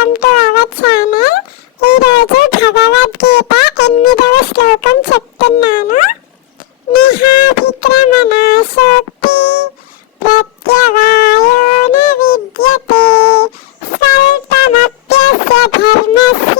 Welcome to our channel. ఈరోజు భగవద్గీత 8వ శ్లోకం చెప్తున్నాను. నిహాభిక్రమణ సోక్తి ప్రత్యవాయో న విద్యతే స్వల్పమప్యస్య ధర్మస్య